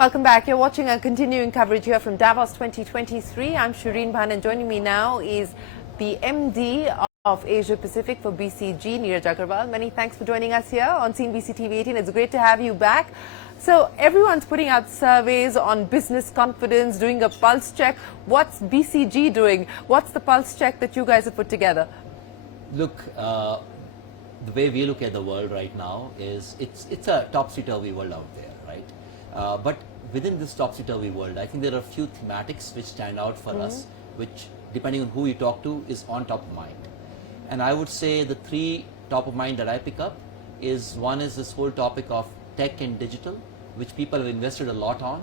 Welcome back. You're watching a continuing coverage here from Davos 2023. I'm Shereen Bhan, and joining me now is the MD of Asia Pacific for BCG, Neeraj Aggarwal. Many thanks for joining us here on CNBC-TV18. It's great to have you back. So everyone's putting out surveys on business confidence, doing a pulse check. What's BCG doing? What's the pulse check that you guys have put together? Look, the way we look at the world right now is it's a topsy-turvy world out there, right? But within this topsy-turvy world, I think there are a few thematics which stand out for us, which, depending on who you talk to, is on top of mind. And I would say the three top of mind that I pick up is, one is this whole topic of tech and digital, which people have invested a lot on,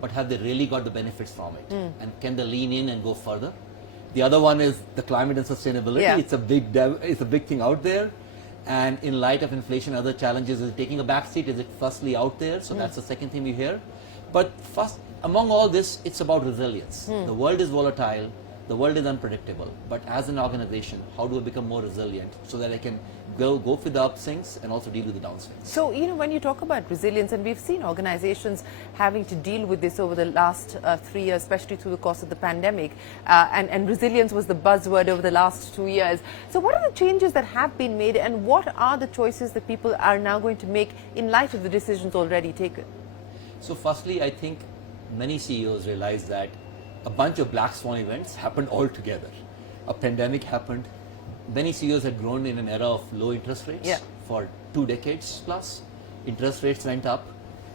but have they really got the benefits from it? And can they lean in and go further? The other one is the climate and sustainability. Yeah. It's a big thing out there. And in light of inflation, other challenges, is it taking a back seat? Is it firstly out there? So that's the second thing we hear. But first, among all this, it's about resilience. The world is volatile. The world is unpredictable. But as an organization, how do I become more resilient so that I can go with the upswings and also deal with the downswings? So, when you talk about resilience, and we've seen organizations having to deal with this over the last 3 years, especially through the course of the pandemic, and resilience was the buzzword over the last 2 years. So what are the changes that have been made, and what are the choices that people are now going to make in light of the decisions already taken? So firstly, I think many CEOs realize that a bunch of black swan events happened all together. A pandemic happened. Many CEOs had grown in an era of low interest rates for 2 decades plus. Interest rates went up,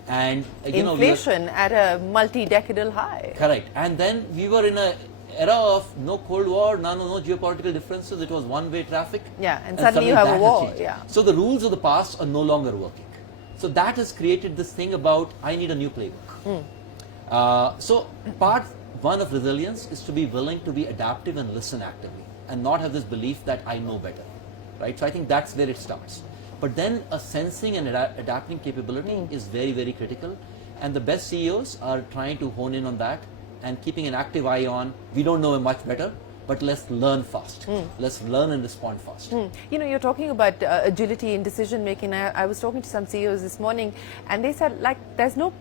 and inflation at a multi-decadal high. Correct. And then we were in an era of no Cold War, no geopolitical differences. It was one-way traffic. Yeah, and suddenly you have a war. Yeah. So the rules of the past are no longer working. So that has created this thing about, I need a new playbook. So part one of resilience is to be willing to be adaptive and listen actively, and not have this belief that I know better, right? So I think that's where it starts. But then a sensing and adapting capability is very, very critical, and the best CEOs are trying to hone in on that and keeping an active eye on, we don't know much better, but let's learn fast. Let's learn and respond fast. You're talking about agility in decision making. I was talking to some CEOs this morning, and they said, there's no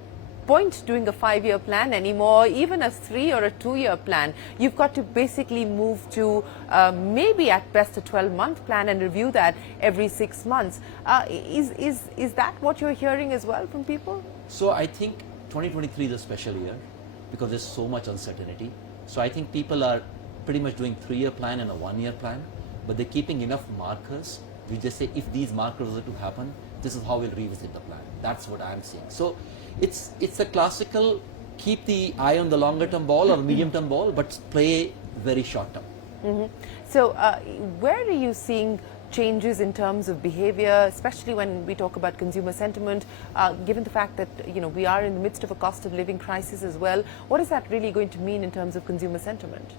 point doing a 5-year plan anymore, even a 3 or a 2-year plan. You've got to basically move to maybe at best a 12-month plan and review that every 6 months. Is that what you're hearing as well from people? So I think 2023 is a special year because there's so much uncertainty. So I think people are pretty much doing 3-year plan and a 1-year plan, but they're keeping enough markers. We just say, if these markers are to happen, this is how we'll revisit the plan. That's what I'm seeing. So it's a classical keep the eye on the longer term ball or medium term ball, but play very short term. So where are you seeing changes in terms of behavior, especially when we talk about consumer sentiment, given the fact that we are in the midst of a cost of living crisis as well? What is that really going to mean in terms of consumer sentiment?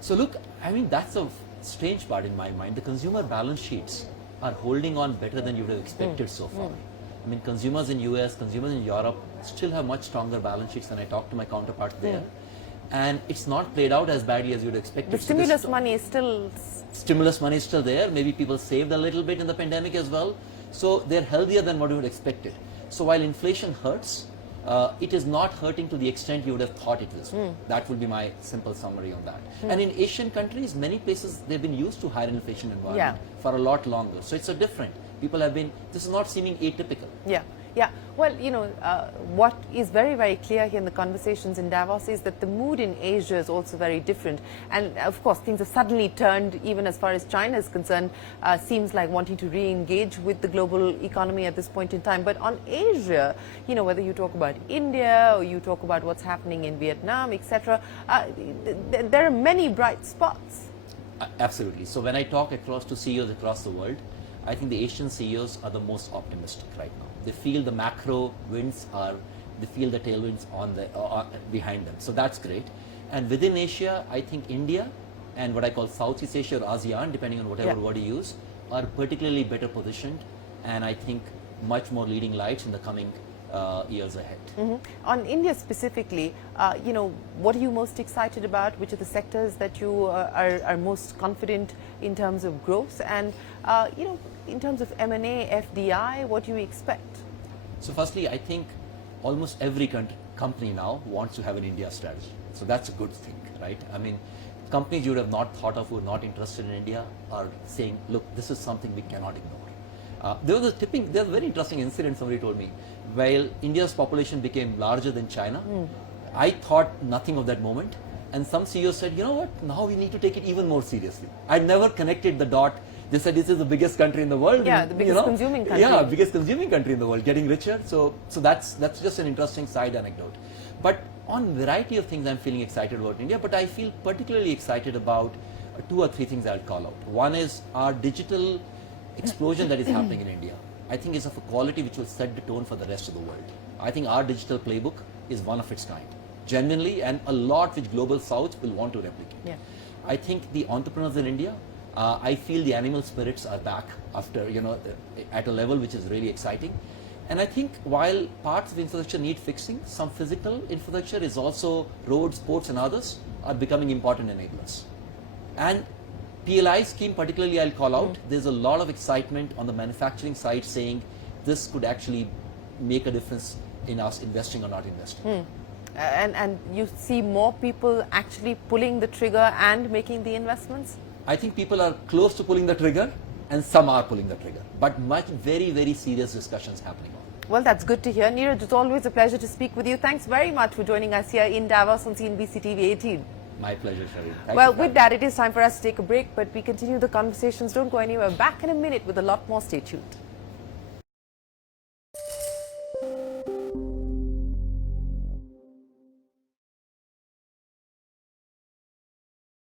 So look, I mean, that's a strange part in my mind. The consumer balance sheets are holding on better than you would have expected so far. I mean, consumers in US, consumers in Europe still have much stronger balance sheets than I talk to my counterparts there. And it's not played out as badly as you'd expect. The stimulus money is still... Stimulus money is still there. Maybe people saved a little bit in the pandemic as well. So they're healthier than what you would expect it. So while inflation hurts, it is not hurting to the extent you would have thought it is. That would be my simple summary on that. And in Asian countries, many places, they've been used to higher inflation environment for a lot longer. So it's a different. People have been, this is not seeming atypical. Yeah. Well, what is very, very clear here in the conversations in Davos is that the mood in Asia is also very different. And of course, things have suddenly turned, even as far as China is concerned, seems like wanting to re-engage with the global economy at this point in time. But on Asia, whether you talk about India or you talk about what's happening in Vietnam, etc., there are many bright spots. Absolutely. So when I talk to CEOs across the world, I think the Asian CEOs are the most optimistic right now. They feel the macro winds they feel the tailwinds behind them. So that's great. And within Asia, I think India and what I call Southeast Asia or ASEAN, depending on whatever word you use, are particularly better positioned, and I think much more leading lights in the coming years ahead. On India specifically, what are you most excited about? Which are the sectors that you are most confident in terms of growth? And, in terms of M&A, FDI, what do you expect? So firstly, I think almost every company now wants to have an India strategy. So that's a good thing, right? I mean, companies you would have not thought of who are not interested in India are saying, look, this is something we cannot ignore. There was a very interesting incident somebody told me. While India's population became larger than China, I thought nothing of that moment. And some CEOs said, you know what, now we need to take it even more seriously. I never connected the dot. They said this is the biggest country in the world. Yeah, the biggest consuming country. Yeah, biggest consuming country in the world, getting richer. So that's just an interesting side anecdote. But on variety of things, I'm feeling excited about India. But I feel particularly excited about 2 or 3 things I'll call out. One is our digital explosion that is happening in India. I think is of a quality which will set the tone for the rest of the world. I think our digital playbook is one of its kind, genuinely, and a lot which Global South will want to replicate. Yeah. I think the entrepreneurs in India, I feel the animal spirits are back after, at a level which is really exciting. And I think while parts of infrastructure need fixing, some physical infrastructure is also roads, ports and others are becoming important enablers. And PLI scheme particularly I'll call out, there's a lot of excitement on the manufacturing side saying this could actually make a difference in us investing or not investing. And you see more people actually pulling the trigger and making the investments? I think people are close to pulling the trigger and some are pulling the trigger, but very, very serious discussions happening on. Well, that's good to hear. Neeraj, it's always a pleasure to speak with you. Thanks very much for joining us here in Davos on CNBC-TV18. My pleasure, Shereen. Well, with that, it is time for us to take a break, but we continue the conversations. Don't go anywhere. Back in a minute with a lot more. Stay tuned.